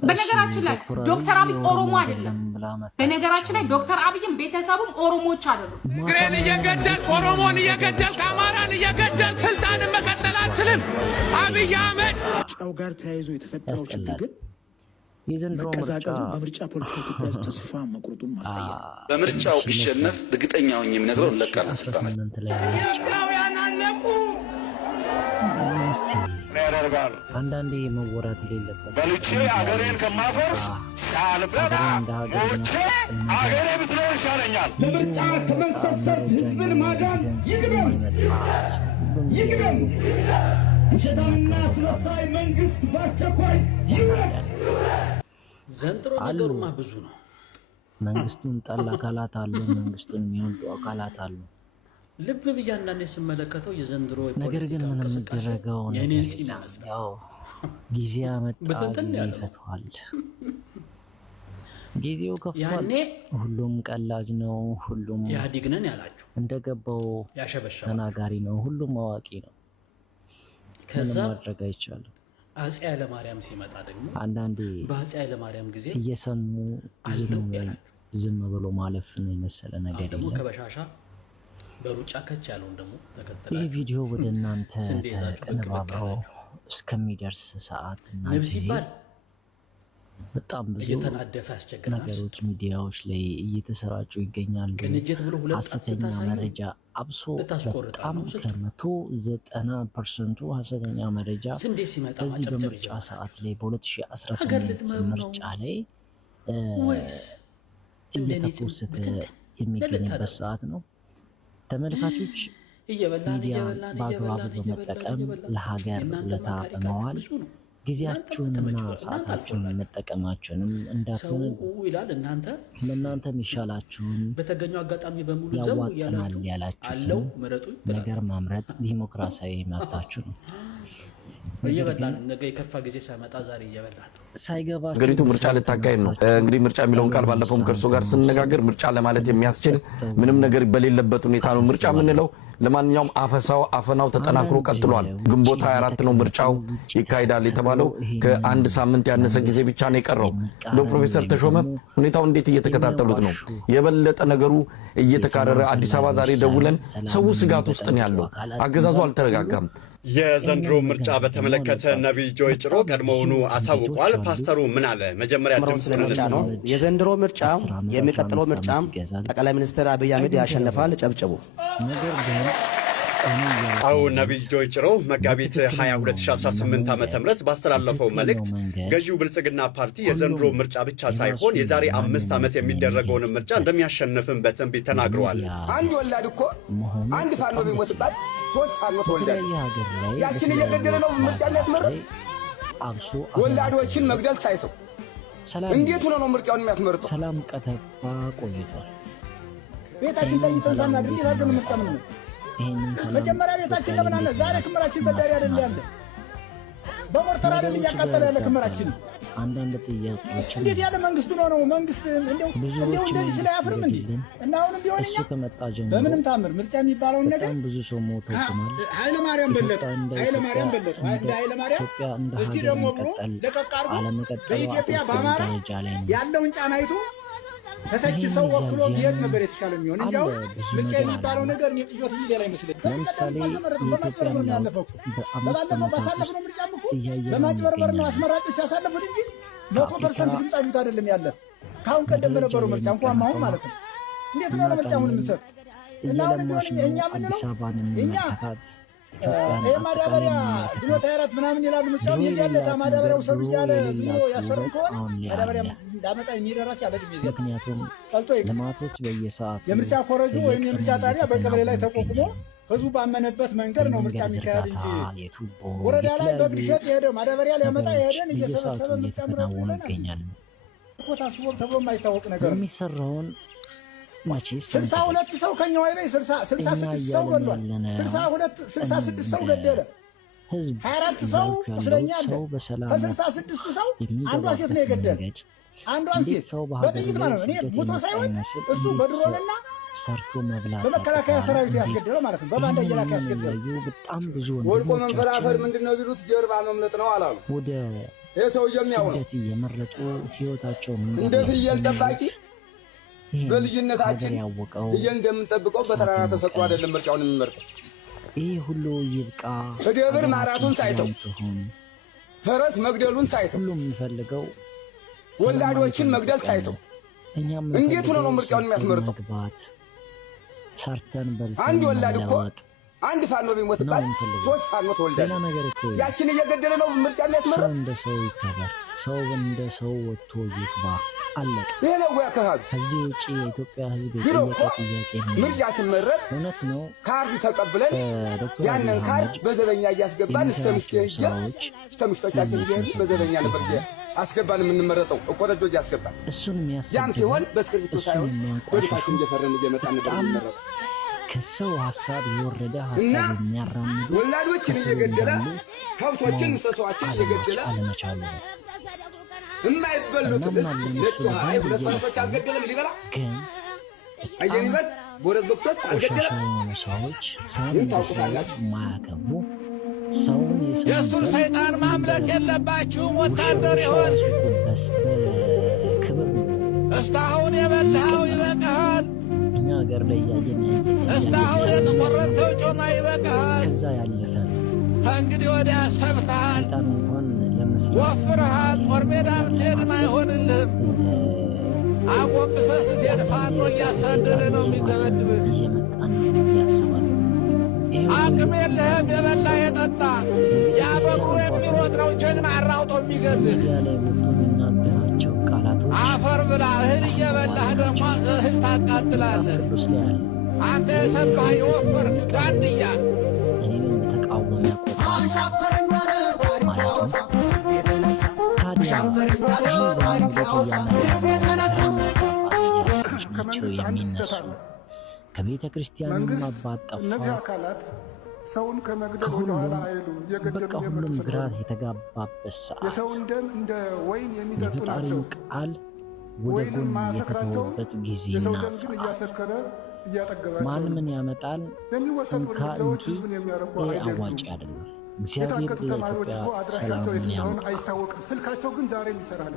በነገራችን ላይ ዶክተር አብይ ኦሮሞ አይደለም። በነገራችን ላይ ዶክተር አብይም ቤተሰቡም ኦሮሞዎች አይደሉም። ግሬን እየገደል ኦሮሞን እየገደል አማራን እየገደል ስልጣንን መቀጠል አትችልም። አብይ አህመድ ጫው ጋር ተያይዞ የተፈጠረው ችግር ግን መቀዛቀዙ በምርጫ ፖለቲካ ኢትዮጵያ ተስፋ መቁረጡን ማሳያ በምርጫው ቢሸነፍ እርግጠኛ ሆኜ የምነግረው እንለቃለን ስልጣናችን። ኢትዮጵያውያን አለቁ። አንዳንዴ መወራት የሌለበት በልቼ አገሬን ከማፈርስ ሳልበላ ሞቼ አገሬ ብትኖር ይሻለኛል። ለምርጫ ከመሰብሰብ ህዝብን ማዳን ይግደም። ውሸታምና አስመሳይ መንግስት በአስቸኳይ ይውረድ። ዘንድሮ ነገሩማ ብዙ ነው። መንግስቱን ጠላ አካላት አሉ፣ መንግስቱን የሚወዱ አካላት አሉ። ልብ ብዬ አንዳንዴ ስመለከተው የዘንድሮ ነገር ግን ምንም የሚደረገው ያው ጊዜ አመጣ ይፈቷል። ጊዜው ከፍቷል። ሁሉም ቀላጅ ነው። ሁሉም ኢህአዴግ ነን ያላችሁ እንደገባው ተናጋሪ ነው። ሁሉም አዋቂ ነው። ከዛ ማድረግ አይቻልም። አፄ ኃይለማርያም ሲመጣ ደግሞ አንዳንዴ በአፄ ኃይለማርያም ጊዜ እየሰሙ ዝም ብሎ ማለፍ ነው የመሰለ ነገር ደግሞ ከበሻሻ በሩጫ ከች ያለውን ደግሞ ተከተላችሁ ይህ ቪዲዮ ወደ እናንተ ተቀነባብሮ እስከሚደርስ ሰዓት እና ጊዜ በጣም ብዙ እየተናደፈ ያስቸግራል ነገሮች ሚዲያዎች ላይ እየተሰራጩ ይገኛሉ። ሐሰተኛ መረጃ አብሶ በጣም ከ190% ሐሰተኛ መረጃ በዚህ በምርጫ ሰዓት ላይ በ2018 ምርጫ ላይ እየተፖሰተ የሚገኝበት ሰዓት ነው። ተመልካቾች ሚዲያ በአግባቡ በመጠቀም ለሀገር ውለታ በመዋል ጊዜያችሁንና ሰዓታችሁን መጠቀማችሁንም እንዳትዘነጉ። ለእናንተ የሚሻላችሁን በተገኘው አጋጣሚ በሙሉ ያዋጣናል ያላችሁትን ነገር ማምረጥ ዲሞክራሲያዊ መብታችሁ ነው። እየበላን ነገ የከፋ ጊዜ ሳይመጣ ዛሬ እየበላን ሀገሪቱ ምርጫ ልታካሄድ ነው። እንግዲህ ምርጫ የሚለውን ቃል ባለፈውም ከእርሶ ጋር ስንነጋገር ምርጫ ለማለት የሚያስችል ምንም ነገር በሌለበት ሁኔታ ነው ምርጫ የምንለው። ለማንኛውም አፈናው ተጠናክሮ ቀጥሏል። ግንቦት 24 ነው ምርጫው ይካሄዳል የተባለው። ከአንድ ሳምንት ያነሰ ጊዜ ብቻ ነው የቀረው። ፕሮፌሰር ተሾመ ሁኔታው እንዴት እየተከታተሉት ነው? የበለጠ ነገሩ እየተካረረ አዲስ አበባ ዛሬ ደውለን ሰው ስጋት ውስጥ ነው ያለው። አገዛዙ አልተረጋጋም። የዘንድሮ ምርጫ በተመለከተ ነብይ ጆይ ጭሮ ቀድሞውኑ አሳውቋል። ፓስተሩ ምን አለ? መጀመሪያ ድምጽን ነው። የዘንድሮ ምርጫ የሚቀጥለው ምርጫ ጠቅላይ ሚኒስትር አብይ አህመድ ያሸንፋል። ጨብጨቡ። አው ነብይ ጆይ ጭሮ መጋቢት 22 2018 ዓ.ም ባስተላለፈው መልእክት ገዢው ብልጽግና ፓርቲ የዘንድሮ ምርጫ ብቻ ሳይሆን የዛሬ 5 ዓመት የሚደረገውን ምርጫ እንደሚያሸንፍም በትንቢት ተናግሯል። አንድ ወላድ እኮ አንድ ፋኖ ቢሞትባት 3 ፋኖ ተወልዳል። ያችን እየገደለ ነው ምርጫ የሚያስመርጥ። ወላዶችን መግደል ሳይተው እንዴት ሆኖ ነው ምርጫውን የሚያስመርጥ? ሰላም ቀጠባ ቆይቷል። ቤታችን ተኝተን ሳናድር ይላደም ምርጫ ምን ነው? መጀመሪያ ቤታችን ለምን አለ? ዛሬ ክምራችን በዳሪ አይደል ያለ? በሞርተር አይደል እያቃጠለ ያለ ክምራችን? አንዳንድ ጥያቄዎች እንዴት ያለ መንግስቱ ነው? መንግስት እንደው እንደዚህ ስለያፍርም እንዴ? እና አሁንም ቢሆን እኛ በምንም ታምር ምርጫ የሚባለው ነገር ብዙ ሰው ሞተውማል። ኃይለ ማርያም በለጠ እስቲ ደግሞ ብሎ ለቀቃርቡ በኢትዮጵያ በአማራ ያለውን ጫና አይቶ ተተኪ ሰው ወክሎ ቢሄድ ነበር የተሻለ የሚሆን እንጂ አሁን ምርጫ የሚባለው ነገር እኔ ጥጆት ሊል አይመስልም። በማጭበርበር ነው ያለፈው። በባለፈው ባሳለፍነው ምርጫም እኮ በማጭበርበር ነው አስመራጮች ያሳለፉት እንጂ 100% ድምፅ አግኝቶ አይደለም ያለፈ። ካሁን ቀደም በነበረው ምርጫ እንኳን አሁን ማለት ነው። እንዴት ነው ለምርጫውን የምንሰጥ? እና አሁን ቢሆን እኛ ምንለው እኛ ማዳበሪያ ግንቦት 24 ምናምን ይላሉ። ምርጫውን የዚያለ ማዳበሪያው ሰው እያለ ዝም ብሎ ያስፈርም ከሆነ ማዳበሪያ እንዳመጣ የሚደራስ ያለ ጊዜ ምክንያቱም ቀልጦ ልማቶች በየሰዓቱ የምርጫ ኮረጁ ወይም የምርጫ ጣቢያ በቀበሌ ላይ ተቋቁሞ ህዝቡ ባመነበት መንገድ ነው ምርጫ የሚካሄድ እንጂ ወረዳ ላይ በግሸጥ የሄደ ማዳበሪያ ሊያመጣ የሄደን እየሰበሰበ ምርጫ ምረጥ ይገኛል እኮ ታስቦ ተብሎ የማይታወቅ ነገር ነው የሚሰራውን። 62 ሰው ከኛው አይበይ 66 ሰው ገድሏል። 66 ሰው ገደለ። 24 ሰው ቁስለኛ አለ። ከ66 ሰው አንዷ ሴት ነው የገደለ። አንዷን ሴት በጥይት ማለት ነው። እኔ ሞቶ ሳይሆን እሱ በድሮንና ሰርቶ መብላት በመከላከያ ሰራዊት ያስገደለው ማለት ነው። በባንዳ እየላከ ያስገደለው በጣም ብዙ ወልቆ መንፈራፈር ምንድነው ቢሉት ጀርባ መምለጥ ነው አላሉ። ወደ ሰው የሚያወራው ስደት እየመረጡ ህይወታቸውን እንደ ፍየል ጠባቂ በልጅነታችን ፍየል እንደምንጠብቀው በተራራ ተሰጥቶ አይደለም ምርጫውን የሚመርጠው። ይህ ሁሉ ይብቃ። ደብር ማራቱን ሳይተው ፈረስ መግደሉን ሳይተው ሁሉም የሚፈልገው ወላዶችን መግደል ሳይተው እንዴት ሆኖ ነው ምርጫውን የሚያስመርጠው? ሰርተን በልተን አንድ ወላድ እኮ አንድ ፋኖ ቢሞትባት 3 ፋኖ ተወልዳለች። ያችን እየገደለ ነው ምርጫ የሚያስመርጥ። ሰው እንደ ሰው ይከበር፣ ሰው እንደ ሰው ወጥቶ ይግባ። አለቀ። ይሄ ነው ያካሄዱ። ከዚህ ውጪ የኢትዮጵያ ህዝብ የጠየቀው ጥያቄ ነው። ምርጫ ሲመረጥ እውነት ነው ካርድ ተቀብለን ያንን ካርድ በዘበኛ እያስገባን እስተምሽቶቻችን ይሄን በዘበኛ ነበር አስገባን የምንመረጠው እኮ ደጆ እያስገባን። እሱን የሚያስገባ ያም ሲሆን በእስክሪብቶ ሳይሆን በድፋችን እየፈረን እየመጣን ነበር የምንመረጠው። ከሰው ሀሳብ የወረደ ሀሳብ የሚያራምዱ ወላዶችን እየገደለ ከብቶችን እንስሳዎችን እየገደለ አለመቻሉ የማይበሉት ነጩ ሀይ ሁለት ፈረሶች አልገደለም ሊበላ ግን አየኒበት ቦረዝ በክቶት አልገደለም። ሰዎች ሰውን የማያከብሩ ሰውን የእሱን ሰይጣን ማምለክ የለባችሁም። ወታደር ይሆን ክብር እስካሁን የበላኸው ይበቃሃል። እኛ ሀገር ላይ እያየን እስካሁን የተቆረጥከው ጮማ ይበቃሃል። ከዛ ያለፈ ከእንግዲህ ወዲያ ሰብተሃል፣ ሰይጣን እንኳን ለመስራት ወፍረሃል። ጦር ሜዳ ብትሄድም አይሆንልህም። አጎንብሰህ ስትሄድ ፋኖ እያሳደደ ነው የሚደበድብህ። እየመጣን ነው እያሰባል። አቅም የለህም። የበላ የጠጣ ያበሩ የሚሮጥ ነው ጀግና አራውጦ የሚገልህ። ሚዲያ ላይ ወጥቶ የሚናገራቸው ቃላቶች አፈር ብላ እህል እየበላህ ደግሞ እህል ታቃጥላለህ። ቅዱስ ላይ ያለ አንተ የሰባህ የወፈርክ ጋንድያ ተቃወመ የሚነሱ ከቤተ ክርስቲያኑ አባት ጠፋ። ሰውን ከመግደል ወደ ኋላ አይሉም። በቃ ሁሉም ግራ የተጋባበት ሰዓት የሰውን ደም እንደ ወይን የሚጠጡ ናቸው። የፈጣሪን ቃል ወደ ጎን የተተወበት ጊዜና ሰዓት ማን ምን ያመጣል እንካ እንኪ አዋጭ አይደለም። እግዚአብሔር ለኢትዮጵያ ሰላምን ያምጣ። አይታወቅም። ስልካቸው ግን ዛሬ ይሰራል።